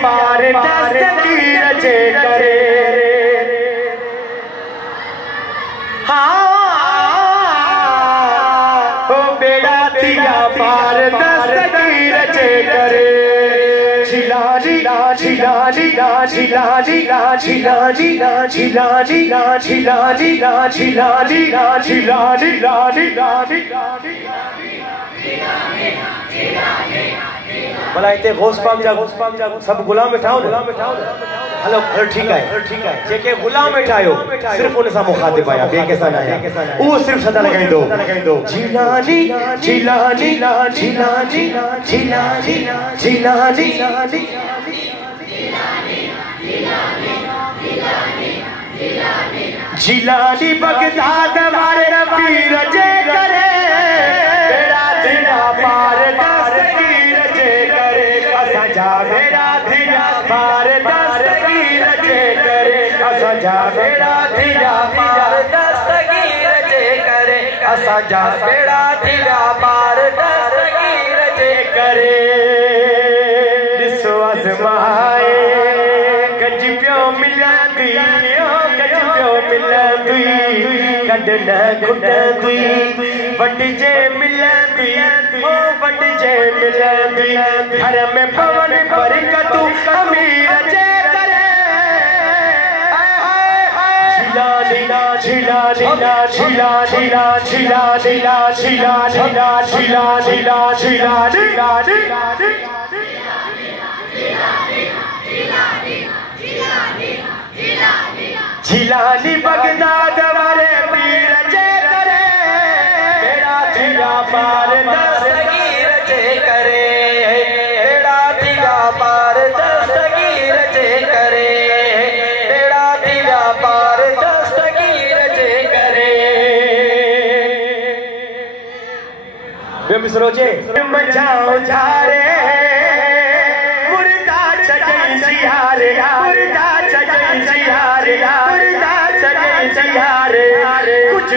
पार दस्तगीर जे करे हाँ बेड़ा थिया पार दस्तगीर जे करे झिला झिला झिला झिला झिला झिला झिला झिला झिला झिला झिला झिला झिला झिला झिला झिला झिला भला इतने घोष पाक जा सब गुलाम बैठाओ हेलो ठीक है जेके गुलाम बैठायो सिर्फ उन सा मुखातिब आया बे कैसा ना है वो सिर्फ सदा लगाई दो झिलानी झिलानी झिलानी झिलानी झिलानी झिलानी बगदाद वाले पीर जे करे बेड़ा थिया पार दस्तगीर जे करे असजा बेड़ा थिया पार दस्तगीर जे करे असजा बेड़ा थिया पार दस्तगीर जे करे असजा बेड़ा थिया पार दस्तगीर जे करे दिसो आसमाए कज पियो मिलंदी कज पियो मिलंदी कॾ न खुटंदी वंडिजे मिलंदी ओ वंडिजे मिलंदी घर में पवन बरकतूं अमीर जे करे झिला झिला झिला झिला झिला झिला झिला झिला झिला झिला झिला झिला झिला झिलानी बगदाद वाले पीर जे करे बेड़ा थिया पार दस्तगीर जे करे बेड़ा थिया पार दस्तगीर जे करे बेड़ा थिया पार दस्तगीर जे करे वे मिसरो जे मचाओ झारे मुर्दा छगई जियारे मुर्दा छगई जियारे कुछ